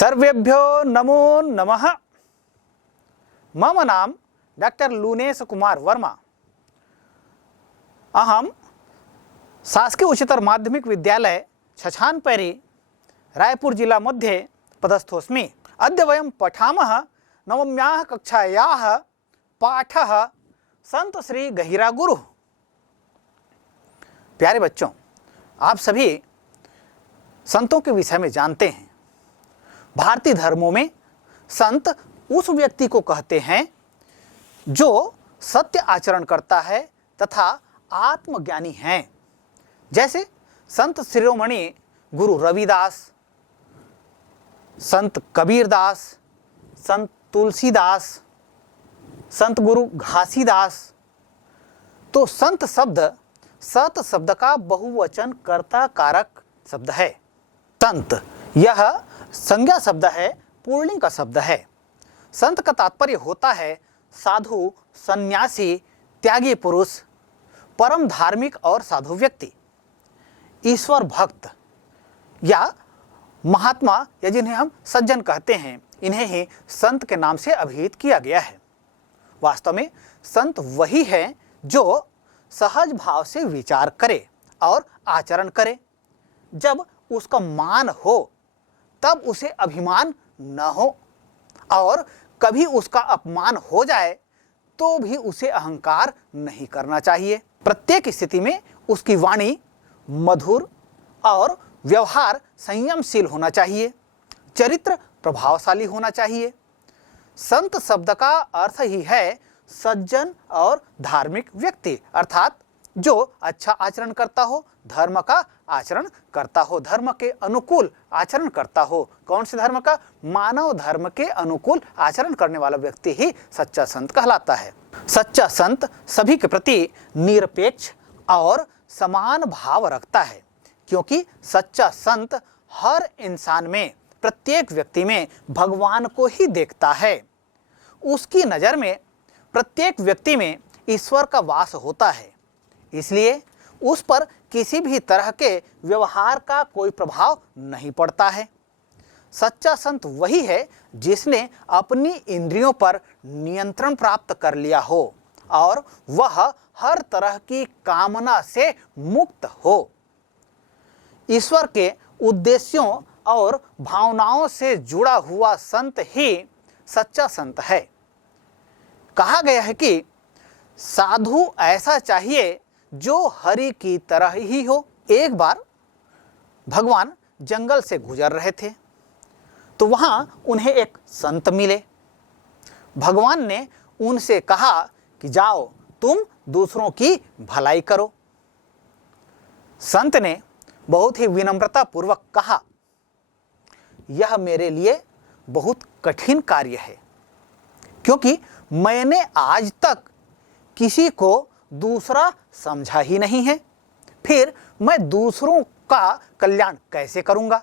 सर्वेभ्यो नमो नमः। मम नाम डॉक्टर लूनेश कुमार वर्मा। अहम शासकीय उच्चतर माध्यमिक विद्यालय छछानपैरी रायपुर जिला मध्ये पदस्थोस्मि। अद्य वयं पठामः नवम्याः कक्षायाः पाठः संत श्री गहिरा गुरु। प्यारे बच्चों, आप सभी संतों के विषय में जानते हैं। भारतीय धर्मों में संत उस व्यक्ति को कहते हैं जो सत्य आचरण करता है तथा आत्मज्ञानी हैं। जैसे संत शिरोमणि गुरु रविदास, संत कबीरदास, संत तुलसीदास, संत गुरु घासीदास। तो संत शब्द सत शब्द का बहुवचन कर्ता कारक शब्द है। संत यह संज्ञा शब्द है, पुल्लिंग का शब्द है। संत का तात्पर्य होता है साधु, सन्यासी, त्यागी पुरुष, परम धार्मिक और साधु व्यक्ति, ईश्वर भक्त या महात्मा या जिन्हें हम सज्जन कहते हैं, इन्हें ही संत के नाम से अभिहित किया गया है। वास्तव में संत वही है जो सहज भाव से विचार करे और आचरण करे। जब उसका मान हो तब उसे अभिमान न हो, और कभी उसका अपमान हो जाए तो भी उसे अहंकार नहीं करना चाहिए। प्रत्येक स्थिति में उसकी वाणी मधुर और व्यवहार संयमशील होना चाहिए, चरित्र प्रभावशाली होना चाहिए। संत शब्द का अर्थ ही है सज्जन और धार्मिक व्यक्ति, अर्थात जो अच्छा आचरण करता हो, धर्म का आचरण करता हो, धर्म के अनुकूल आचरण करता हो। कौन से धर्म का? मानव धर्म के अनुकूल आचरण करने वाला व्यक्ति ही सच्चा संत कहलाता है। सच्चा संत सभी के प्रति निरपेक्ष और समान भाव रखता है, क्योंकि सच्चा संत हर इंसान में, प्रत्येक व्यक्ति में भगवान को ही देखता है। उसकी नज़र में प्रत्येक व्यक्ति में ईश्वर का वास होता है, इसलिए उस पर किसी भी तरह के व्यवहार का कोई प्रभाव नहीं पड़ता है। सच्चा संत वही है जिसने अपनी इंद्रियों पर नियंत्रण प्राप्त कर लिया हो और वह हर तरह की कामना से मुक्त हो। ईश्वर के उद्देश्यों और भावनाओं से जुड़ा हुआ संत ही सच्चा संत है। कहा गया है कि साधु ऐसा चाहिए जो हरि की तरह ही हो। एक बार भगवान जंगल से गुजर रहे थे तो वहां उन्हें एक संत मिले। भगवान ने उनसे कहा कि जाओ तुम दूसरों की भलाई करो। संत ने बहुत ही विनम्रता पूर्वक कहा, यह मेरे लिए बहुत कठिन कार्य है, क्योंकि मैंने आज तक किसी को दूसरा समझा ही नहीं है, फिर मैं दूसरों का कल्याण कैसे करूंगा।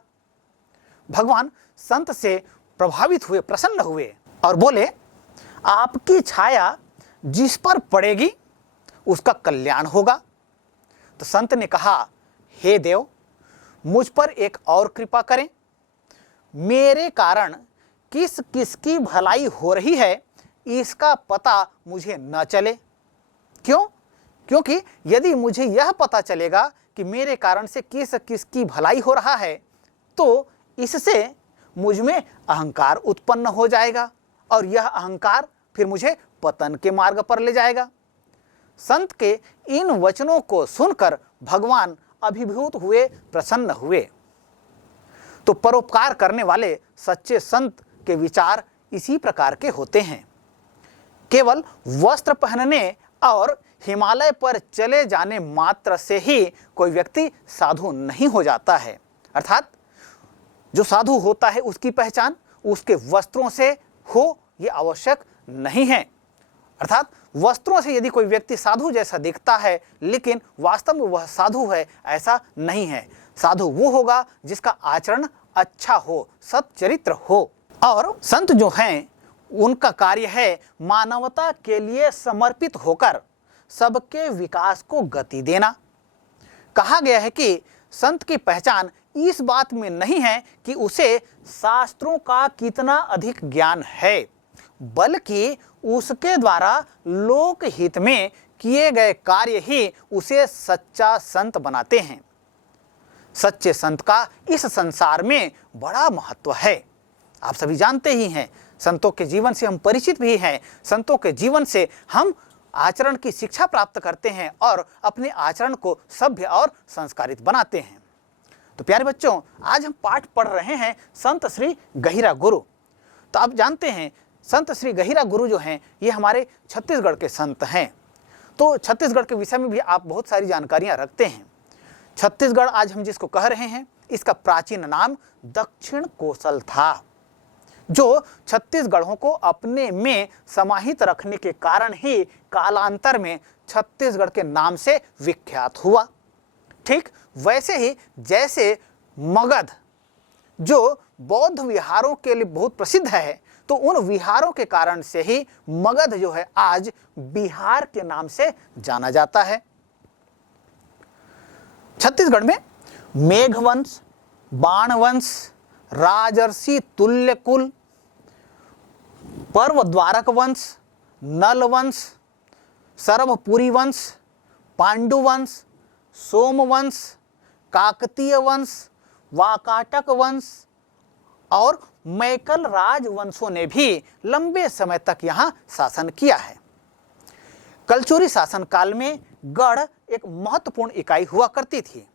भगवान संत से प्रभावित हुए, प्रसन्न हुए और बोले, आपकी छाया जिस पर पड़ेगी उसका कल्याण होगा। तो संत ने कहा, हे देव, मुझ पर एक और कृपा करें। मेरे कारण किस किस की भलाई हो रही है इसका पता मुझे न चले। क्यों? क्योंकि यदि मुझे यह पता चलेगा कि मेरे कारण से किस किस की भलाई हो रहा है तो इससे मुझ में अहंकार उत्पन्न हो जाएगा और यह अहंकार फिर मुझे पतन के मार्ग पर ले जाएगा। संत के इन वचनों को सुनकर भगवान अभिभूत हुए, प्रसन्न हुए। तो परोपकार करने वाले सच्चे संत के विचार इसी प्रकार के होते हैं। केवल वस्त्र पहनने और हिमालय पर चले जाने मात्र से ही कोई व्यक्ति साधु नहीं हो जाता है। अर्थात जो साधु होता है उसकी पहचान उसके वस्त्रों से हो, ये आवश्यक नहीं है। अर्थात वस्त्रों से यदि कोई व्यक्ति साधु जैसा दिखता है लेकिन वास्तव में वह साधु है, ऐसा नहीं है। साधु वो होगा जिसका आचरण अच्छा हो, सच्चरित्र हो। और संत जो हैं उनका कार्य है मानवता के लिए समर्पित होकर सबके विकास को गति देना। कहा गया है कि संत की पहचान इस बात में नहीं है कि उसे शास्त्रों का कितना अधिक ज्ञान है, बल्कि उसके द्वारा लोक हित में किए गए कार्य ही उसे सच्चा संत बनाते हैं। सच्चे संत का इस संसार में बड़ा महत्व है। आप सभी जानते ही हैं, संतों के जीवन से हम परिचित भी हैं। संतों के जीवन से हम आचरण की शिक्षा प्राप्त करते हैं और अपने आचरण को सभ्य और संस्कारित बनाते हैं। तो प्यारे बच्चों, आज हम पाठ पढ़ रहे हैं संत श्री गहिरा गुरु। तो आप जानते हैं संत श्री गहिरा गुरु जो हैं ये हमारे छत्तीसगढ़ के संत हैं। तो छत्तीसगढ़ के विषय में भी आप बहुत सारी जानकारियां रखते हैं। छत्तीसगढ़ आज हम जिसको कह रहे हैं, इसका प्राचीन नाम दक्षिण कोसल था, जो छत्तीसगढ़ों को अपने में समाहित रखने के कारण ही कालांतर में छत्तीसगढ़ के नाम से विख्यात हुआ। ठीक वैसे ही जैसे मगध जो बौद्ध विहारों के लिए बहुत प्रसिद्ध है, तो उन विहारों के कारण से ही मगध जो है आज बिहार के नाम से जाना जाता है। छत्तीसगढ़ में मेघवंश, बाणवंश, राजर्षि तुल्यकुल, पर्वद्वारक वंश, नलवंश, सरभपुरी वंश, पांडुवंश, सोमवंश, काकतीय वंश, वाकाटक वंश और मैकल राजवंशों ने भी लंबे समय तक यहाँ शासन किया है। कलचुरी शासन काल में गढ़ एक महत्वपूर्ण इकाई हुआ करती थी।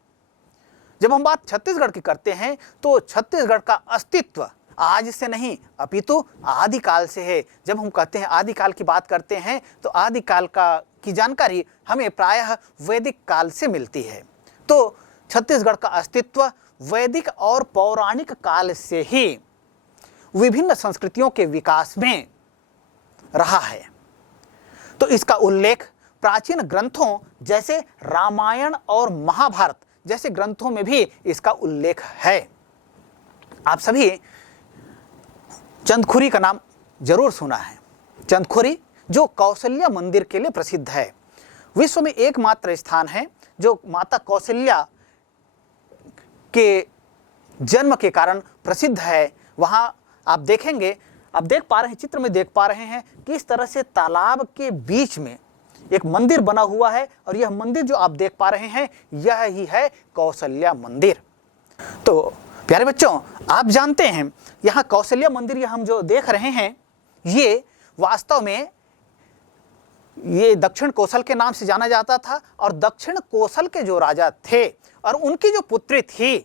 जब हम बात छत्तीसगढ़ की करते हैं तो छत्तीसगढ़ का अस्तित्व आज से नहीं अपितु आदिकाल से है। जब हम कहते हैं आदिकाल की बात करते हैं तो आदिकाल की जानकारी हमें प्रायः वैदिक काल से मिलती है। तो छत्तीसगढ़ का अस्तित्व वैदिक और पौराणिक काल से ही विभिन्न संस्कृतियों के विकास में रहा है। तो इसका उल्लेख प्राचीन ग्रंथों जैसे रामायण और महाभारत जैसे ग्रंथों में भी इसका उल्लेख है। आप सभी चंदखुरी का नाम जरूर सुना है। चंदखुरी जो कौशल्या मंदिर के लिए प्रसिद्ध है, विश्व में एकमात्र स्थान है जो माता कौशल्या के जन्म के कारण प्रसिद्ध है। वहां आप देखेंगे, आप देख पा रहे हैं, चित्र में देख पा रहे हैं किस तरह से तालाब के बीच में एक मंदिर बना हुआ है, और यह मंदिर जो आप देख पा रहे हैं यह ही है कौशल्या मंदिर। तो प्यारे बच्चों, आप जानते हैं यहाँ कौशल्या मंदिर यह हम जो देख रहे हैं ये वास्तव में ये दक्षिण कोसल के नाम से जाना जाता था, और दक्षिण कोसल के जो राजा थे और उनकी जो पुत्री थी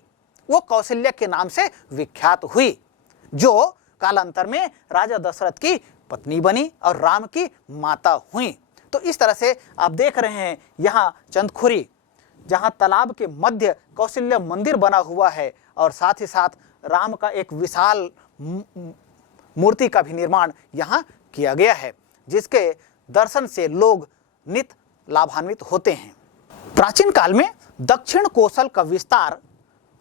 वो कौशल्या के नाम से विख्यात हुई, जो कालांतर में राजा दशरथ की पत्नी बनी और राम की माता हुई। तो इस तरह से आप देख रहे हैं यहाँ चंदखुरी, जहाँ तालाब के मध्य कौशल्या मंदिर बना हुआ है, और साथ ही साथ राम का एक विशाल मूर्ति का भी निर्माण यहाँ किया गया है, जिसके दर्शन से लोग नित लाभान्वित होते हैं। प्राचीन काल में दक्षिण कोसल का विस्तार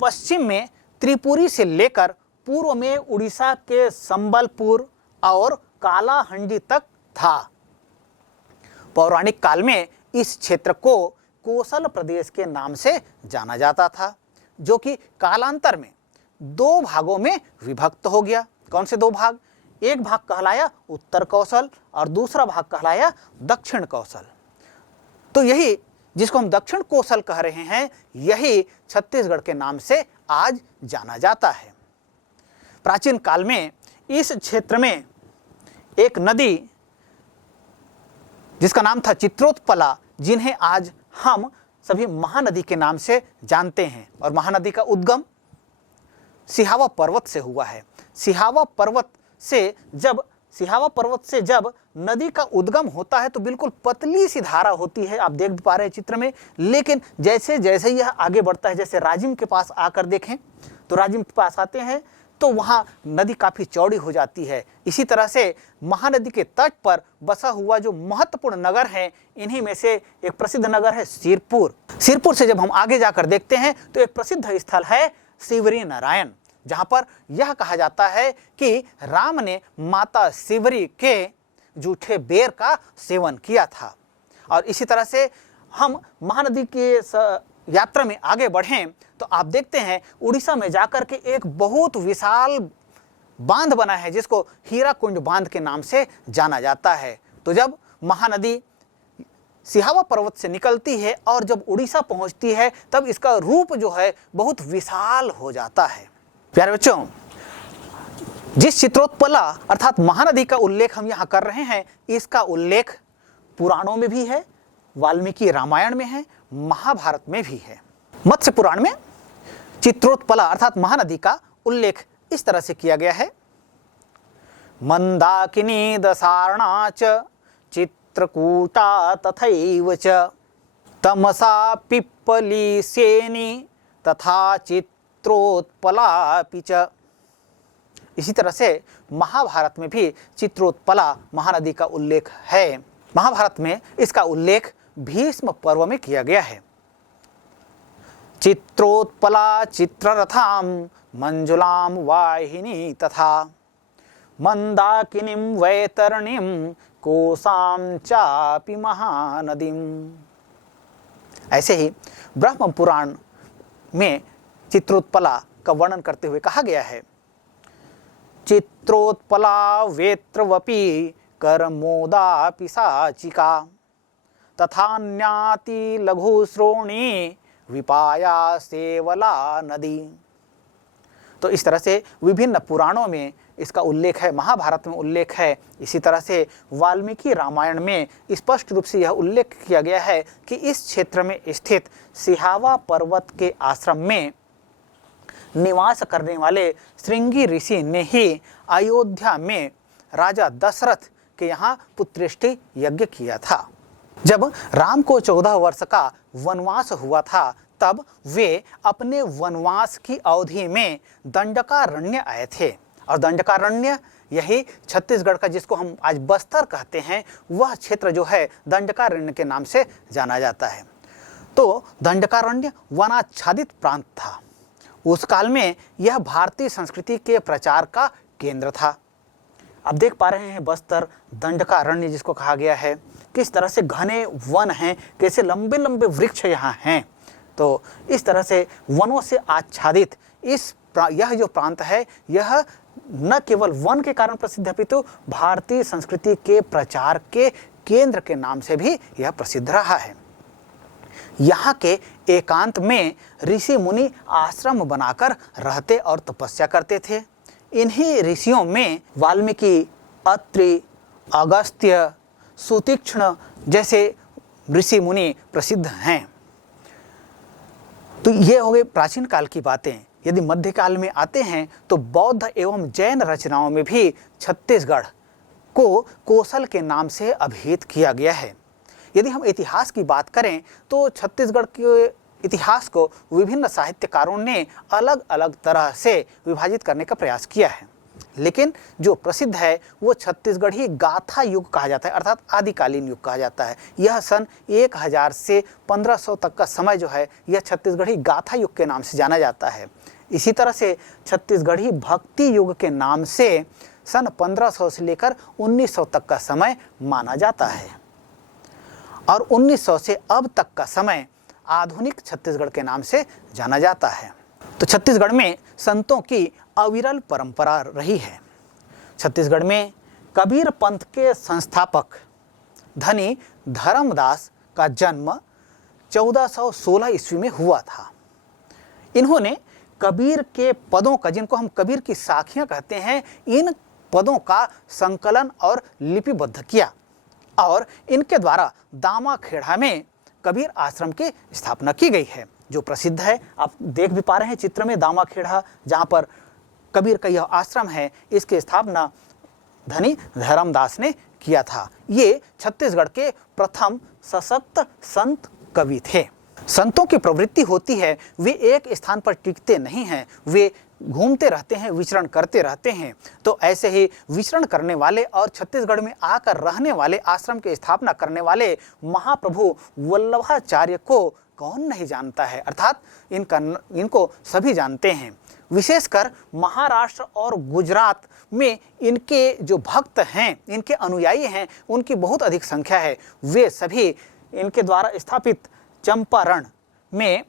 पश्चिम में त्रिपुरी से लेकर पूर्व में उड़ीसा के संबलपुर और कालाहंडी तक था। पौराणिक काल में इस क्षेत्र को कोसल प्रदेश के नाम से जाना जाता था, जो कि कालांतर में दो भागों में विभक्त हो गया। कौन से दो भाग? एक भाग कहलाया उत्तर कौसल और दूसरा भाग कहलाया दक्षिण कौसल। तो यही जिसको हम दक्षिण कोसल कह रहे हैं, यही छत्तीसगढ़ के नाम से आज जाना जाता है। प्राचीन काल में इस क्षेत्र में एक नदी जिसका नाम था चित्रोत्पला, जिन्हें आज हम सभी महानदी के नाम से जानते हैं, और महानदी का उद्गम सिहावा पर्वत से हुआ है। सिहावा पर्वत से जब नदी का उद्गम होता है तो बिल्कुल पतली सी धारा होती है, आप देख पा रहे हैं चित्र में। लेकिन जैसे जैसे यह आगे बढ़ता है, जैसे राजिम के पास आकर देखें तो राजिम के पास आते हैं तो वहाँ नदी काफ़ी चौड़ी हो जाती है। इसी तरह से महानदी के तट पर बसा हुआ जो महत्वपूर्ण नगर है, इन्हीं में से एक प्रसिद्ध नगर है सिरपुर। सिरपुर से जब हम आगे जाकर देखते हैं तो एक प्रसिद्ध स्थल है शिवरी नारायण, जहाँ पर यह कहा जाता है कि राम ने माता शिवरी के जूठे बेर का सेवन किया था। और इसी तरह से हम महानदी के यात्रा में आगे बढ़ें तो आप देखते हैं उड़ीसा में जाकर के एक बहुत विशाल बांध बना है जिसको हीराकुंड बांध के नाम से जाना जाता है। तो जब महानदी सिहावा पर्वत से निकलती है और जब उड़ीसा पहुंचती है तब इसका रूप जो है बहुत विशाल हो जाता है। प्यारे बच्चों, जिस चित्रोत्पला अर्थात महानदी का उल्लेख हम यहाँ कर रहे हैं, इसका उल्लेख पुराणों में भी है, वाल्मीकि रामायण में है, महाभारत में भी है। मत्स्य पुराण में चित्रोत्पला अर्थात महानदी का उल्लेख इस तरह से किया गया है। मंदाकिनी दसारणा च चित्रकूटा तथैव च तमसा पिप्पली सेनी तथा चित्रोत्पलापि च। इसी तरह से महाभारत में भी चित्रोत्पला महानदी का उल्लेख है। महाभारत में इसका उल्लेख भीष्म पर्व में किया गया है। चित्रोत्पला चित्ररथाम मंजुलाम वाहिनी तथा मंदाकिनीम वैतरणीम कोसाम चापि महानदीम। ऐसे ही ब्रह्म पुराण में चित्रोत्पला का वर्णन करते हुए कहा गया है, चित्रोत्पला वेत्रवपि करमोदा पिशाचिका तथान्याति लघुश्रोणी विपाया सेवला नदी। तो इस तरह से विभिन्न पुराणों में इसका उल्लेख है, महाभारत में उल्लेख है। इसी तरह से वाल्मीकि रामायण में स्पष्ट रूप से यह उल्लेख किया गया है कि इस क्षेत्र में स्थित सिहावा पर्वत के आश्रम में निवास करने वाले श्रृंगी ऋषि ने ही अयोध्या में राजा दशरथ के यहाँ पुत्रेष्टि यज्ञ किया था। जब राम को 14 वर्ष का वनवास हुआ था तब वे अपने वनवास की अवधि में दंडकारण्य आए थे, और दंडकारण्य यही छत्तीसगढ़ का जिसको हम आज बस्तर कहते हैं वह क्षेत्र जो है दंडकारण्य के नाम से जाना जाता है। तो दंडकारण्य वनाच्छादित प्रांत था। उस काल में यह भारतीय संस्कृति के प्रचार का केंद्र था। आप देख पा रहे हैं बस्तर दंडकारण्य जिसको कहा गया है, किस तरह से घने वन हैं, कैसे लंबे लंबे वृक्ष यहाँ हैं। तो इस तरह से वनों से आच्छादित यह जो प्रांत है यह न केवल वन के कारण प्रसिद्ध है अपितु भारतीय संस्कृति के प्रचार के केंद्र के नाम से भी यह प्रसिद्ध रहा है। यहाँ के एकांत में ऋषि मुनि आश्रम बनाकर रहते और तपस्या करते थे। इन्हीं ऋषियों में वाल्मीकि, अत्रि, अगस्त्य, सुतीक्ष्ण जैसे ऋषि मुनि प्रसिद्ध हैं। तो ये हो गए प्राचीन काल की बातें। यदि मध्यकाल में आते हैं तो बौद्ध एवं जैन रचनाओं में भी छत्तीसगढ़ को कोसल के नाम से अभिहित किया गया है। यदि हम इतिहास की बात करें तो छत्तीसगढ़ के इतिहास को विभिन्न साहित्यकारों ने अलग अलग तरह से विभाजित करने का प्रयास किया है, लेकिन जो प्रसिद्ध है वो छत्तीसगढ़ी गाथा युग कहा जाता है, अर्थात आदिकालीन युग कहा जाता है। यह सन 1000 से 1500 तक का समय जो है यह छत्तीसगढ़ी गाथा युग के नाम से जाना जाता है। इसी तरह से छत्तीसगढ़ी भक्ति युग के नाम से सन 1500 से लेकर 1900 तक का समय माना जाता है, और 1900 से अब तक का समय आधुनिक छत्तीसगढ़ के नाम से जाना जाता है। तो छत्तीसगढ़ में संतों की अविरल परंपरा रही है। छत्तीसगढ़ में कबीर पंथ के संस्थापक धनी धर्मदास का जन्म 1416 ईस्वी में हुआ था। इन्होंने कबीर के पदों का, जिनको हम कबीर की साखियां कहते हैं, इन पदों का संकलन और लिपिबद्ध किया, और इनके द्वारा दामाखेड़ा में कबीर आश्रम की स्थापना की गई है, जो प्रसिद्ध है। आप देख भी पा रहे हैं चित्र में दामाखेड़ा, जहाँ पर कबीर का यह आश्रम है, इसकी स्थापना धनी धर्मदास ने किया था। ये छत्तीसगढ़ के प्रथम सशक्त संत कवि थे। संतों की प्रवृत्ति होती है, वे एक स्थान पर टिकते नहीं हैं, वे घूमते रहते हैं, विचरण करते रहते हैं। तो ऐसे ही विचरण करने वाले और छत्तीसगढ़ में आकर रहने वाले, आश्रम की स्थापना करने वाले महाप्रभु वल्लभाचार्य को कौन नहीं जानता है, अर्थात इनको सभी जानते हैं। विशेषकर महाराष्ट्र और गुजरात में इनके जो भक्त हैं, इनके अनुयायी हैं, उनकी बहुत अधिक संख्या है। वे सभी इनके द्वारा स्थापित चंपारण में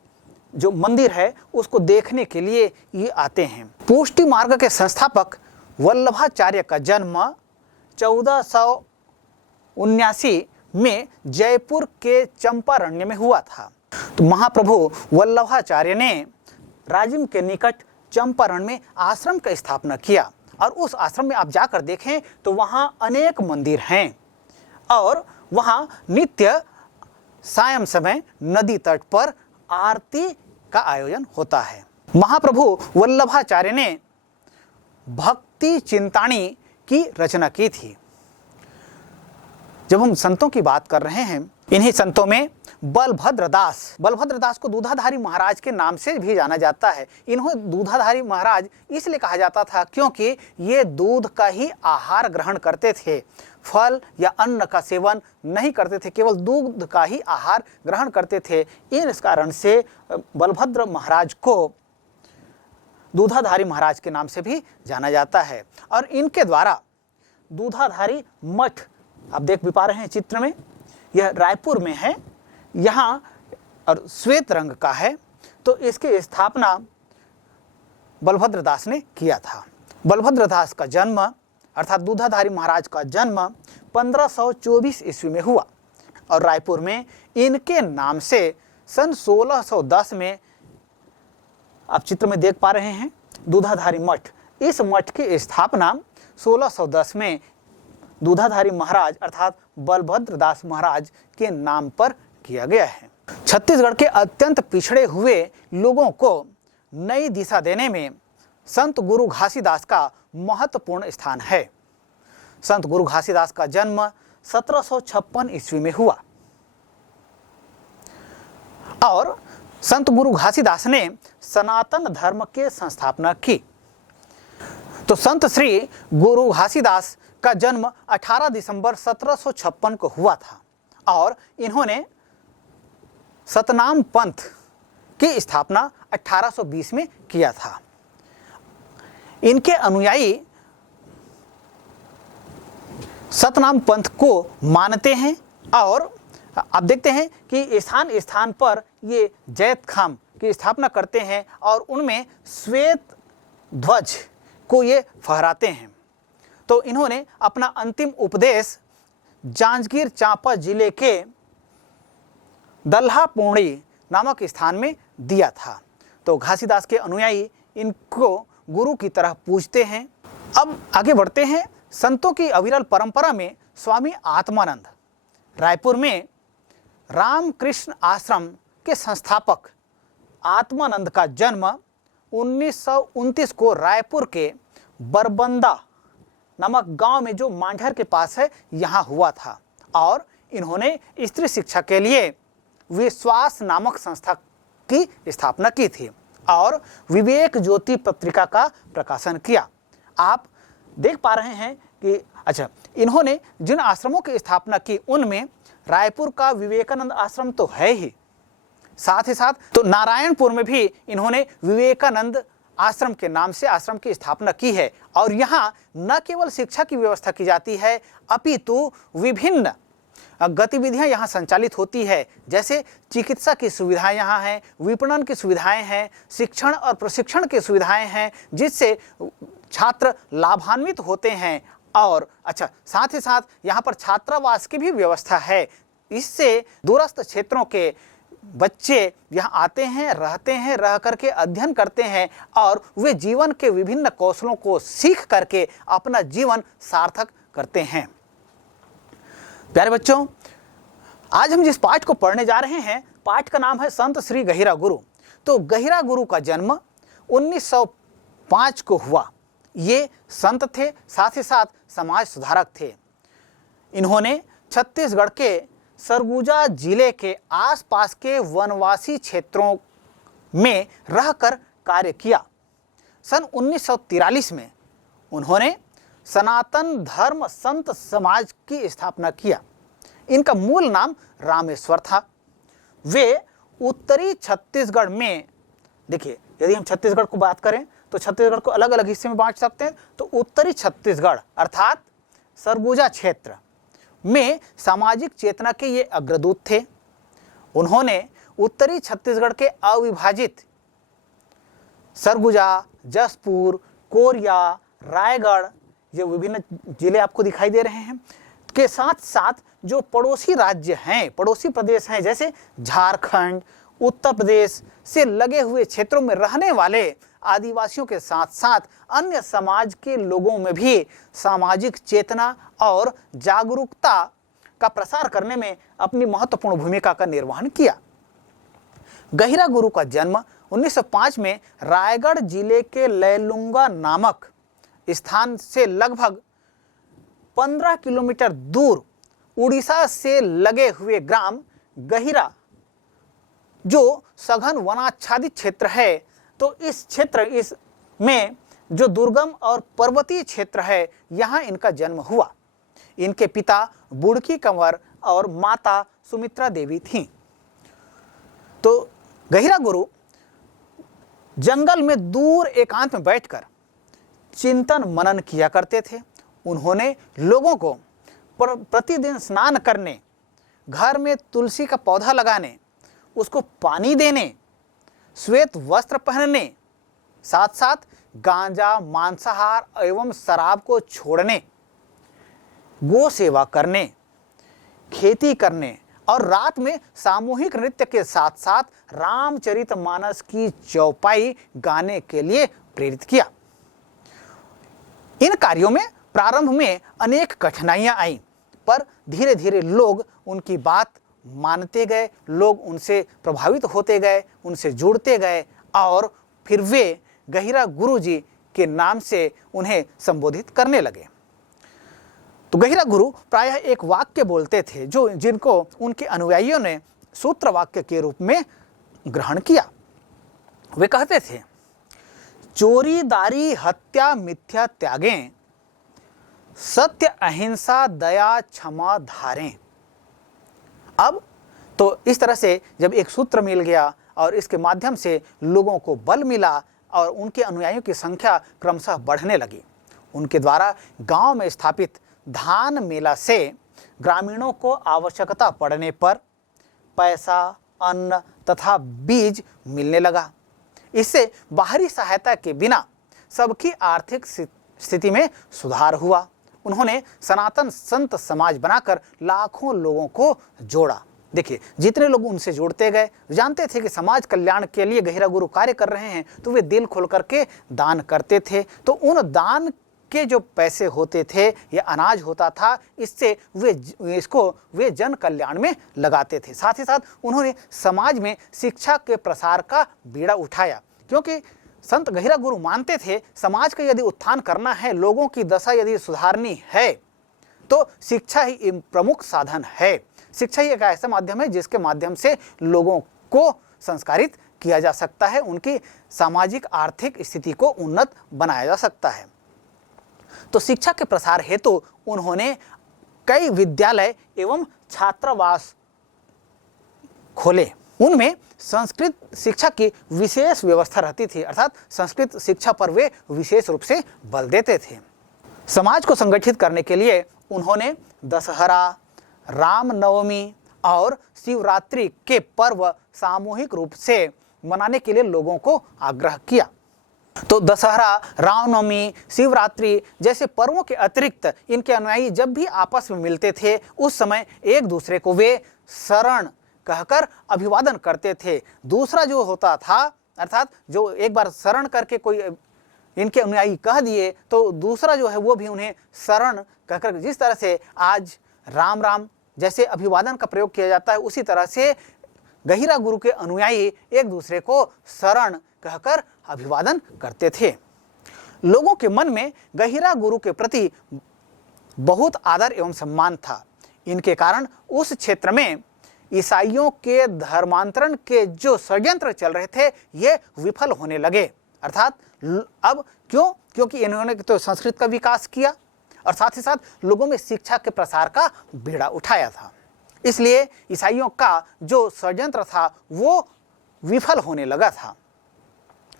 जो मंदिर है उसको देखने के लिए ये आते हैं। पुष्टि मार्ग के संस्थापक वल्लभाचार्य का जन्म 1479 में जयपुर के चंपारण्य में हुआ था। तो महाप्रभु वल्लभाचार्य ने राजिम के निकट चंपारण में आश्रम का स्थापना किया और उस आश्रम में आप जाकर देखें तो वहाँ अनेक मंदिर हैं और वहाँ नित्य सायं समय नदी तट पर आरती का आयोजन होता है। महाप्रभु वल्लभाचार्य ने भक्ति चिंतामणि की रचना की थी। जब हम संतों की बात कर रहे हैं, इन्हीं संतों में बलभद्र दास को दूधाधारी महाराज के नाम से भी जाना जाता है। इन्हों दूधाधारी महाराज इसलिए कहा जाता था क्योंकि ये दूध का ही आहार ग्रहण करते थे, फल या अन्न का सेवन नहीं करते थे, केवल दूध का ही आहार ग्रहण करते थे। इस कारण से बलभद्र महाराज को दूधाधारी महाराज के नाम से भी जाना जाता है। और इनके द्वारा दूधाधारी मठ आप देख भी पा रहे हैं चित्र में, यह रायपुर में है यहाँ और श्वेत रंग का है। तो इसकी स्थापना बलभद्र दास ने किया था। बलभद्र दास का जन्म अर्थात दूधाधारी महाराज का जन्म 1524 ईस्वी में हुआ और रायपुर में इनके नाम से सन 1610 में आप चित्र में देख पा रहे हैं दूधाधारी मठ। इस मठ की स्थापना 1610 में दूधाधारी महाराज अर्थात बलभद्र दास महाराज के नाम पर किया गया है। छत्तीसगढ़ के अत्यंत पिछड़े हुए लोगों को नई दिशा देने में संत गुरु घासीदास का महत्वपूर्ण स्थान है। संत गुरु घासीदास का जन्म 1756 ईस्वी में हुआ और संत गुरु घासीदास ने सनातन धर्म के संस्थापना की। तो संत श्री गुरु घासीदास का जन्म 18 दिसंबर 1756 को हुआ था और इन्होंने सतनाम पंथ की स्थापना 1820 में किया था। इनके अनुयायी सतनाम पंथ को मानते हैं और आप देखते हैं कि स्थान स्थान पर ये जैत खाम की स्थापना करते हैं और उनमें श्वेत ध्वज को ये फहराते हैं। तो इन्होंने अपना अंतिम उपदेश जांजगीर चांपा जिले के दल्हापुड़ी नामक स्थान में दिया था। तो घासीदास के अनुयायी इनको गुरु की तरह पूजते हैं। अब आगे बढ़ते हैं। संतों की अविरल परंपरा में स्वामी आत्मानंद रायपुर में रामकृष्ण आश्रम के संस्थापक आत्मानंद का जन्म 1929 को रायपुर के बरबंदा नामक गांव में जो मांझर के पास है यहाँ हुआ था और इन्होंने स्त्री शिक्षा के लिए विश्वास नामक संस्था की स्थापना की थी और विवेक ज्योति पत्रिका का प्रकाशन किया। आप देख पा रहे हैं कि इन्होंने जिन आश्रमों की स्थापना की उनमें रायपुर का विवेकानंद आश्रम तो है ही, साथ ही साथ तो नारायणपुर में भी इन्होंने विवेकानंद आश्रम के नाम से आश्रम की स्थापना की है और यहाँ न केवल शिक्षा की व्यवस्था की जाती है अपितु विभिन्न गतिविधियां यहाँ संचालित होती है। जैसे चिकित्सा की सुविधाएं यहाँ हैं, विपणन की सुविधाएं हैं, शिक्षण और प्रशिक्षण की सुविधाएं हैं जिससे छात्र लाभान्वित होते हैं और साथ ही साथ यहाँ पर छात्रावास की भी व्यवस्था है। इससे दूरस्थ क्षेत्रों के बच्चे यहाँ आते हैं, रहते हैं, रह करके अध्ययन करते हैं और वे जीवन के विभिन्न कौशलों को सीख करके अपना जीवन सार्थक करते हैं। प्यारे बच्चों, आज हम जिस पाठ को पढ़ने जा रहे हैं, पाठ का नाम है संत श्री गहिरा गुरु। तो गहिरा गुरु का जन्म 1905 को हुआ। ये संत थे, साथ ही साथ समाज सुधारक थे। इन्होंने छत्तीसगढ़ के सरगुजा जिले के आसपास के वनवासी क्षेत्रों में रहकर कार्य किया। सन 1943 में उन्होंने सनातन धर्म संत समाज की स्थापना किया। इनका मूल नाम रामेश्वर था। वे उत्तरी छत्तीसगढ़ में, देखिए यदि हम छत्तीसगढ़ को बात करें तो छत्तीसगढ़ को अलग अलग हिस्से में बांट सकते हैं। तो उत्तरी छत्तीसगढ़ अर्थात सरगुजा क्षेत्र में सामाजिक चेतना के ये अग्रदूत थे। उन्होंने उत्तरी छत्तीसगढ़ के अविभाजित सरगुजा, जसपुर, कोरिया, रायगढ़, ये विभिन्न जिले आपको दिखाई दे रहे हैं, के साथ साथ जो पड़ोसी राज्य हैं, पड़ोसी प्रदेश हैं, जैसे झारखंड, उत्तर प्रदेश से लगे हुए क्षेत्रों में रहने वाले आदिवासियों के साथ साथ अन्य समाज के लोगों में भी सामाजिक चेतना और जागरूकता का प्रसार करने में अपनी महत्वपूर्ण भूमिका का निर्वहन किया। गहिरा गुरु का जन्म 1905 में रायगढ़ जिले के लैलुंगा नामक स्थान से लगभग 15 किलोमीटर दूर उड़ीसा से लगे हुए ग्राम गहिरा, जो सघन वनाच्छादित क्षेत्र है, तो इस क्षेत्र इसमें जो दुर्गम और पर्वतीय क्षेत्र है, यहाँ इनका जन्म हुआ। इनके पिता बुड़की कंवर और माता सुमित्रा देवी थीं। तो गहिरा गुरु जंगल में दूर एकांत में बैठकर चिंतन मनन किया करते थे। उन्होंने लोगों को प्रतिदिन स्नान करने, घर में तुलसी का पौधा लगाने, उसको पानी देने, श्वेत वस्त्र पहनने, साथ साथ गांजा, मांसाहार एवं शराब को छोड़ने, गो सेवा करने, खेती करने और रात में सामूहिक नृत्य के साथ साथ रामचरितमानस की चौपाई गाने के लिए प्रेरित किया। इन कार्यों में प्रारंभ में अनेक कठिनाइयां आईं, पर धीरे धीरे लोग उनकी बात मानते गए, लोग उनसे प्रभावित होते गए, उनसे जुड़ते गए और फिर वे गहिरा गुरु जी के नाम से उन्हें संबोधित करने लगे। तो गहिरा गुरु प्रायः एक वाक्य बोलते थे जिनको उनके अनुयायियों ने सूत्र वाक्य के रूप में ग्रहण किया। वे कहते थे, चोरी दारी हत्या मिथ्या त्यागें, सत्य अहिंसा दया क्षमा धारें। अब तो इस तरह से जब एक सूत्र मिल गया और इसके माध्यम से लोगों को बल मिला और उनके अनुयायियों की संख्या क्रमशः बढ़ने लगी। उनके द्वारा गांव में स्थापित धान मेला से ग्रामीणों को आवश्यकता पड़ने पर पैसा, अन्न तथा बीज मिलने लगा। इससे बाहरी सहायता के बिना सबकी आर्थिक स्थिति में सुधार हुआ। उन्होंने सनातन संत समाज बनाकर लाखों लोगों को जोड़ा। देखिए, जितने लोग उनसे जुड़ते गए, जानते थे कि समाज कल्याण के लिए गहिरा गुरु कार्य कर रहे हैं, तो वे दिल खोल करके दान करते थे। तो उन दान के जो पैसे होते थे या अनाज होता था, इससे वे जन कल्याण में लगाते थे। साथ ही साथ उन्होंने समाज में शिक्षा के प्रसार का बीड़ा उठाया, क्योंकि संत गहिरा गुरु मानते थे समाज का यदि उत्थान करना है, लोगों की दशा यदि सुधारनी है, तो शिक्षा ही प्रमुख साधन है। शिक्षा ही एक ऐसा माध्यम है जिसके माध्यम से लोगों को संस्कारित किया जा सकता है, उनकी सामाजिक आर्थिक स्थिति को उन्नत बनाया जा सकता है। तो शिक्षा के प्रसार हेतु उन्होंने कई विद्यालय एवं छात्रावास खोले। उनमें संस्कृत शिक्षा की विशेष व्यवस्था रहती थी, अर्थात संस्कृत शिक्षा पर वे विशेष रूप से बल देते थे। समाज को संगठित करने के लिए उन्होंने दशहरा, रामनवमी और शिवरात्रि के पर्व सामूहिक रूप से मनाने के लिए लोगों को आग्रह किया। तो दशहरा, रामनवमी, शिवरात्रि जैसे पर्वों के अतिरिक्त इनके अनुयायी जब भी आपस में मिलते थे, उस समय एक दूसरे को वे शरण कहकर अभिवादन करते थे। दूसरा जो होता था, अर्थात जो एक बार शरण करके कोई इनके अनुयायी कह दिए, तो दूसरा जो है वो भी उन्हें शरण कहकर, जिस तरह से आज राम राम जैसे अभिवादन का प्रयोग किया जाता है, उसी तरह से गहिरा गुरु के अनुयायी एक दूसरे को शरण कहकर अभिवादन करते थे। लोगों के मन में गहिरा गुरु के प्रति बहुत आदर एवं सम्मान था। इनके कारण उस क्षेत्र में ईसाइयों के धर्मांतरण के जो षड्यंत्र चल रहे थे, ये विफल होने लगे। अर्थात अब क्योंकि इन्होंने तो संस्कृत का विकास किया और साथ ही साथ लोगों में शिक्षा के प्रसार का बीड़ा उठाया था, इसलिए ईसाइयों का जो षड्यंत्र था वो विफल होने लगा था।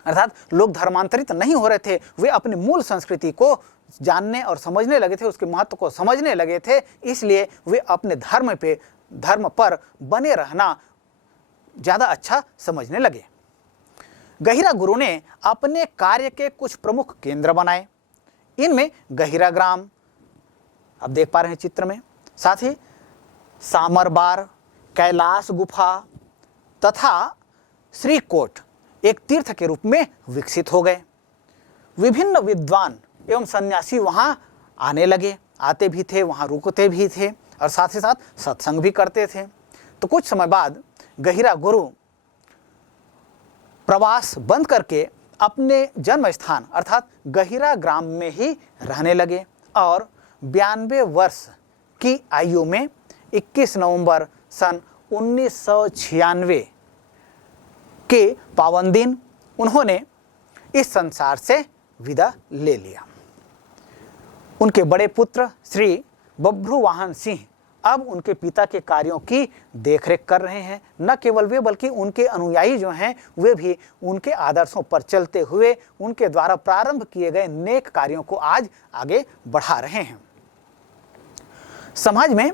अर्थात लोग धर्मांतरित नहीं हो रहे थे, वे अपनी मूल संस्कृति को जानने और समझने लगे थे, उसके महत्व को समझने लगे थे। इसलिए वे अपने धर्म पर बने रहना ज़्यादा अच्छा समझने लगे। गहिरा गुरु ने अपने कार्य के कुछ प्रमुख केंद्र बनाए। इनमें गहिरा ग्राम, आप देख पा रहे हैं चित्र में, साथ ही सामरबार, कैलाश गुफा तथा श्रीकोट एक तीर्थ के रूप में विकसित हो गए। विभिन्न विद्वान एवं सन्यासी वहां आने लगे, आते भी थे, वहां रुकते भी थे और साथ ही साथ सत्संग भी करते थे। तो कुछ समय बाद गहिरा गुरु प्रवास बंद करके अपने जन्म स्थान अर्थात गहिरा ग्राम में ही रहने लगे और 92 वर्ष की आयु में 21 नवंबर सन 1996 के पावन दिन उन्होंने इस संसार से विदा ले लिया। उनके बड़े पुत्र श्री बभ्रुवाहन सिंह अब उनके पिता के कार्यों की देखरेख कर रहे हैं। न केवल वे बल्कि उनके अनुयायी जो हैं वे भी उनके आदर्शों पर चलते हुए उनके द्वारा प्रारंभ किए गए नेक कार्यों को आज आगे बढ़ा रहे हैं। समाज में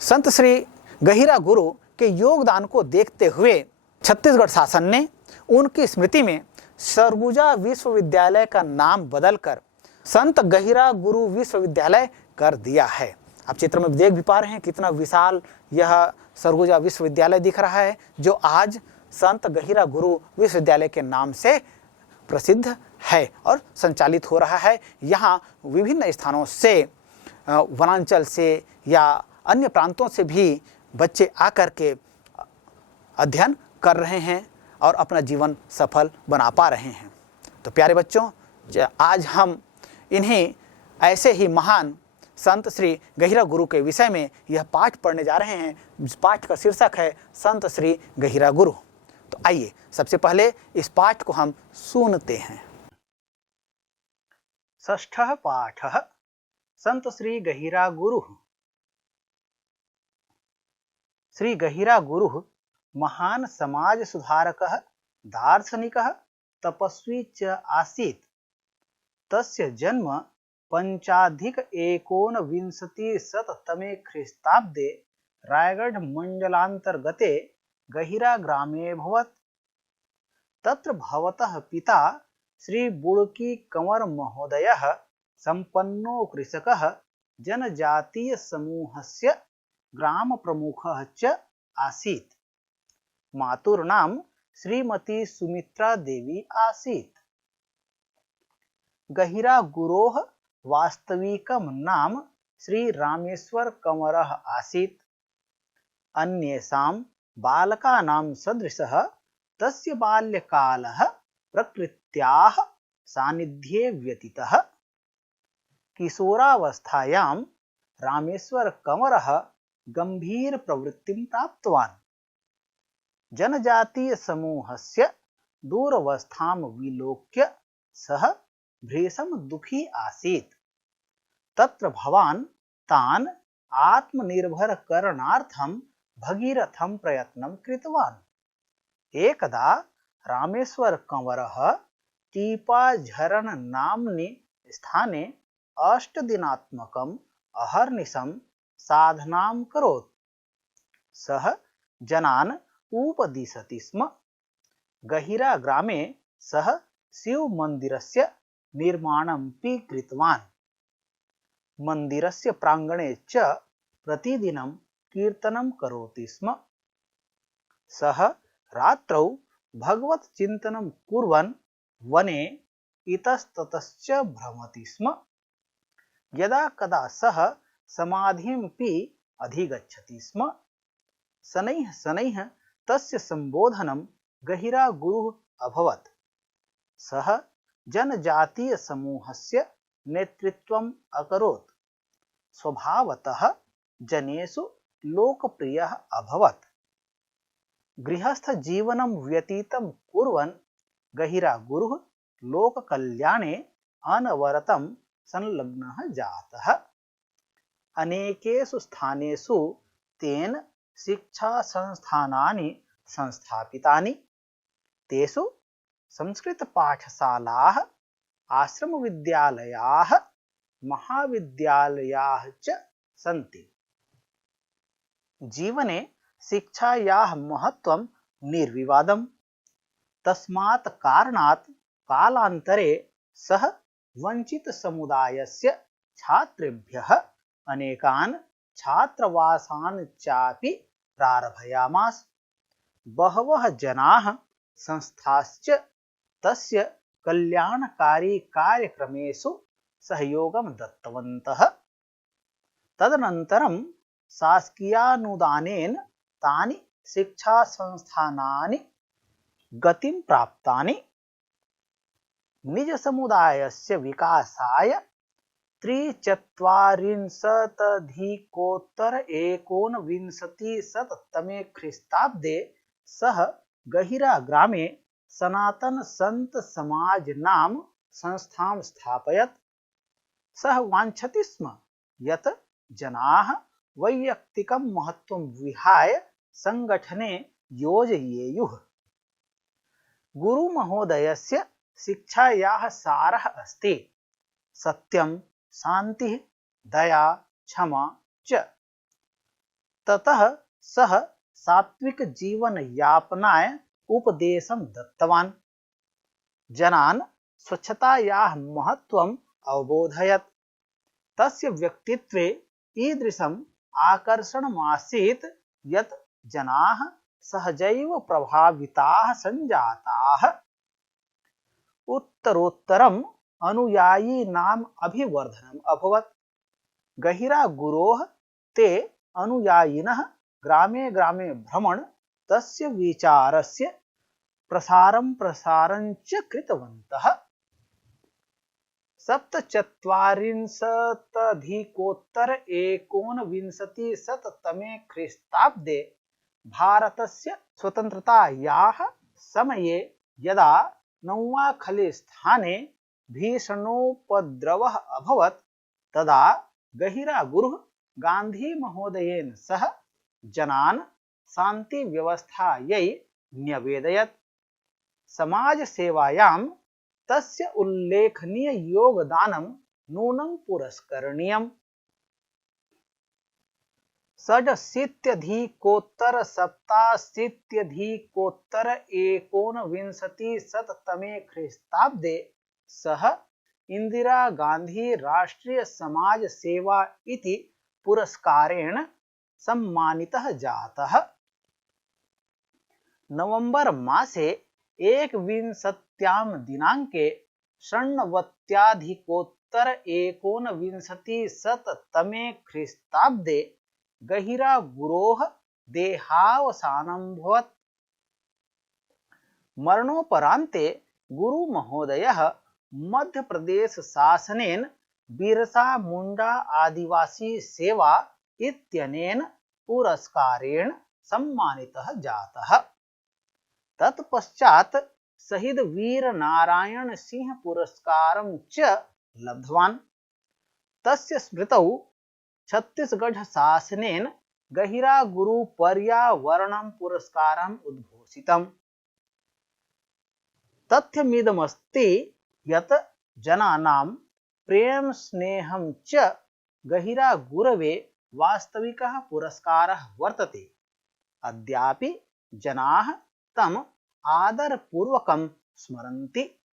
संत श्री गहिरा गुरु के योगदान को देखते हुए छत्तीसगढ़ शासन ने उनकी स्मृति में सरगुजा विश्वविद्यालय का नाम बदलकर संत गहिरा गुरु विश्वविद्यालय कर दिया है। आप चित्र में देख भी पा रहे हैं कितना विशाल यह सरगुजा विश्वविद्यालय दिख रहा है, जो आज संत गहिरा गुरु विश्वविद्यालय के नाम से प्रसिद्ध है और संचालित हो रहा है। यहाँ विभिन्न स्थानों से, वनांचल से या अन्य प्रांतों से भी बच्चे आकर के अध्ययन कर रहे हैं और अपना जीवन सफल बना पा रहे हैं। तो प्यारे बच्चों, आज हम इन्हीं ऐसे ही महान संत श्री गहिरा गुरु के विषय में यह पाठ पढ़ने जा रहे हैं। इस पाठ का शीर्षक है संत श्री गहिरा गुरु। तो आइए सबसे पहले इस पाठ को हम सुनते हैं। षष्ठः पाठः संत श्री गहिरा गुरु। श्री गहिरा गुरु महान समाज सुधारकः, दार्शनिकः, तपस्वी च आसीत्। तस्य जन्म 5+19 ख्रीस्ताब्दे रायगढ़ मंडलांतर्गते गहिरा ग्रामे अभवत्। तत्र भवतः पिता श्री बुड़की कंवर महोदयः संपन्नो कृषकः, जनजातीय समूहस्य ग्राम प्रमुखः च आसीत्। मातुर्नाम श्रीमती सुमित्रा देवी आसीत्। गहिरा गुरोः वास्तविकं नाम श्री रामेश्वर कंवरः आसीत्। अन्येषां बालकानां सदृशः तस्य बाल्यकालः प्रकृत्याः सान्निध्ये व्यतीतः। किशोरावस्थायां रामेश्वर कंवरः गंभीर प्रवृत्तिं प्राप्तवान्। जनजातीय समूहस्य दूरवस्थां विलोक्य सः भृशं दुखी आसीत्। तत्र भवान् तान् आत्मनिर्भरकरणार्थं भगीरथं प्रयत्नं कृतवान्। एकदा रामेश्वर कंवरः टीपाझरण नाम्नि स्थाने 8 दिनात्मकम् अहर्निशं साधनां करोत्। सः जनान् उपदिशति स्म। गहिरा ग्रामे सः शिव मन्दिरस्य निर्माणमपि कृतवान्। मन्दिरस्य प्राङ्गणे च प्रतिदिनं कीर्तनं करोति स्म। सः रात्रौ भगवत् चिन्तनं कुर्वन् वने इतस्ततश्च भ्रमति स्म। यदा कदा सः समाधिमपि अधिगच्छति स्म। शनैः शनैः तस्य सम्बोधनं गहिरा गुरुः अभवत्। सः जनजातीय समूहस्य नेतृत्वम् अकरोत्। स्वभावतः जनेषु लोकप्रियः अभवत्। गृहस्थ जीवनं व्यतीतं कुर्वन् गहिरा गुरुः लोककल्याणे अनवरतं संलग्नः जातः। अनेकेषु स्थानेषु तेन शिक्षा संस्थानानि संस्थापितानि। तेषु संस्कृत पाठशालाः, आश्रमविद्यालयाः, महाविद्यालयाः च सन्ति। जीवने शिक्षायाः महत्त्वं निर्विवादम्। तस्मात् कारणात् कालान्तरे सः वंचित समुदायस्य छात्रेभ्यः अनेकान् छात्रावासान् चापि प्रारभयामास। बहवः जनाः संस्थाश्च तस्य कल्याणकारी कार्यक्रमेषु सहयोगं दत्तवन्तः। तदनन्तरं शासकीयानुदानेन तानि शिक्षासंस्थानानि गतिं प्राप्तानि। निजसमुदायस्य विकासाय 43,19 ख्रीस्ताब्दे सः गहिरा ग्रामे सनातन संत समाज नाम संस्थां स्थापयत्। सः वाञ्छति स्म यत् जनाः वैयक्तिकं महत्त्वं विहाय संगठने योजयेयुः। गुरुमहोदयस्य शिक्षायाः सारः अस्ति सत्यं, शान्तिः, दया, क्षमा च। ततः सः सात्विक जीवनयापनाय उपदेशं दत्तवान्। जनान् स्वच्छतायाः महत्त्वम् अवबोधयत्। तस्य व्यक्तित्वे ईदृशम् आकर्षणमासीत् यत् जनाः सहजैव प्रभाविताः सञ्जाताः। उत्तरोत्तरम् अनुयायिनाम् अभिवर्धनम् अभवत्। गहिरा गुरोः ते अनुयायिनः ग्रामे ग्रामे भ्रमन् तस्य विचारस्य प्रसारं च कृतवन्तः। 47,19 ख्रीस्ताब्दे भारतस्य स्वतन्त्रतायाः समये यदा नौवाखली स्थाने भीषणोपद्रवः अभवत् तदा गहिरा गुरुः गान्धी महोदयेन सह जनान् शान्तिव्यवस्थायै न्यवेदयत्। समाजसेवायां तस्य उल्लेखनीय योगदानं नूनं पुरस्करणीयम्। 87,19 ख्रीस्ताब्दे सः इंदिरा गांधी राष्ट्रीय समाज सेवा इति पुरस्कारेण सम्मानितः जातः। नवंबर मासे 21 दिनाङ्के 93,19 ख्रीस्ताब्दे गहिरा गुरोः देहावसानमभवत्। मरणोपरान्ते गुरुमहोदयः मध्यप्रदेश शासनेन बिरसा मुंडा आदिवासी सेवा इत्यनेन पुरस्कारेण सम्मानितः जातः। तत्पश्चात् शहीद वीर नारायण सिंह पुरस्कारं च लब्धवान्। तस्य स्मृतौ छत्तीसगढ़ शासनेन गहिरा गुरु पर्यावरणं पुरस्कारम् उद्घोषितम्। तथ्यमिदमस्ति यत् जनानां प्रेम स्नेहं च गहिरा गुरवे वास्तविकः पुरस्कारः वर्तते। अद्यापि जनाः तम् आदरपूर्वकं स्मरन्ति।